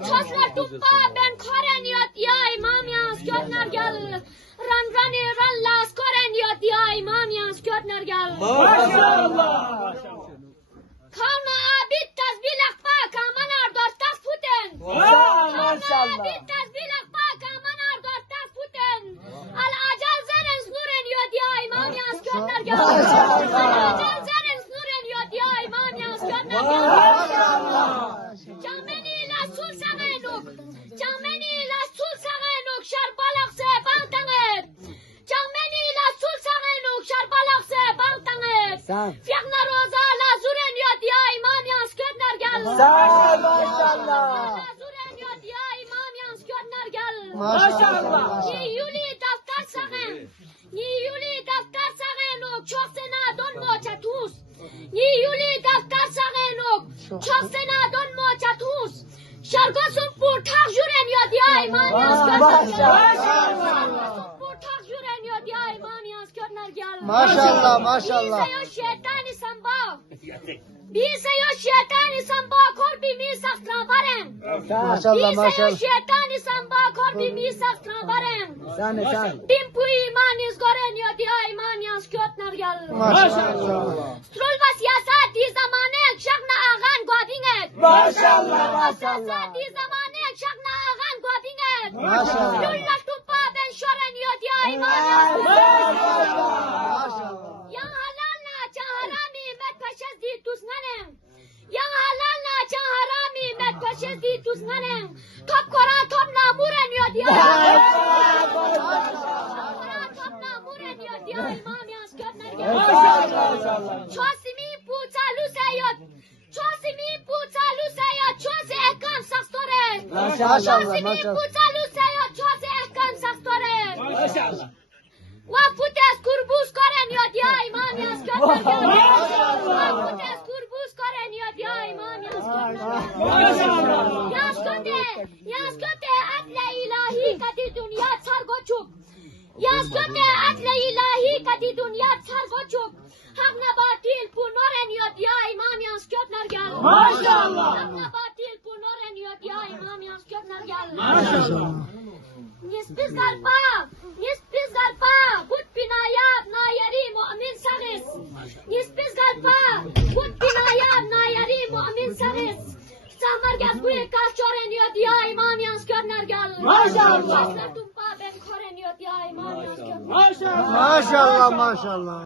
Çoslar tuppa ben koreniyot ya imam yans kötner gel. Ran las koreniyot ya imam yans kötner gel. Maşallah. Kavna abid tazbilak pa kamanar dortas puten. Maşallah. Abid tazbilak pa kamanar dortas puten. Al ajal zeren snuren yot ya imam yans kötner gel. Al ajal zeren snuren yot ya imam yans kötner gel. Jameni la sul sagenuk. Jameni la sul sagenuk şarbalak se bantanger. Jameni la sul sagenuk şarbalak se bantanger. Fiakna roza la zuren yot ya imam yans kötner gel. Maşallah. La zuren yot ya imam yans kötner gel. Maşallah. Ni yuli daftar sagen. Ni yuli daftar sagenuk çok sena don mo chatus. Ni yuli daftar sagenuk çok sena don mo chatus. Şargosum pur tak juren yot ya imam yans kötner gel. Şargosum pur tak juren yot ya imam yans kötner gel. Maşallah, maşallah. Bize yo şeytani samba. Bize yo şeytani samba korbi misak travaren. Maşallah, Bize yo maşallah. şeytani samba korbi misak travaren. Sen. Bimpu imanis goren yo dia iman yans kötner gel. Maşallah. Strol vas yasat di zamanek şakna ağan godinget. Maşallah, Di zamanek şakna ağan godinget. Maşallah. Yulla tuppa ben şoren yo dia iman yans kötner gel. Yang halal na cha harami met paşez di tuznanem. Yang halal na cha harami met paşez di tuznanem. Top kora top namuren yo dia. Top namuren yo dia imam yans kötner gel. Çosimi puça lusayot. Çosimi puça lusayot. Çose ekam sakstore. Çosimi puça lusayot. Çose ekam sakstore. Wafutes kurbus koren yo dia imam yans kötner gel. Wafutes kurbus koren yo dia imam yans kötner gel. Yas köte adle ilahi kadi dünya sargoçuk. Yas köte adle ilahi kadi dünya sargoçuk. Hakna batil punoren yo dia imam yans kötner gel. Hakna batil punoren yo dia imam yans kötner gel. Nispis galpa. Gut binayab na yari mu'min sagis. Nispis galpa. Gut binayab na yari mu'min sagis. Samar gaz kuye kaşoren yo dia imam yans kötner gel. Çoslar tumpa ben koren yo dia imam yans kötner gel. Maşallah, maşallah.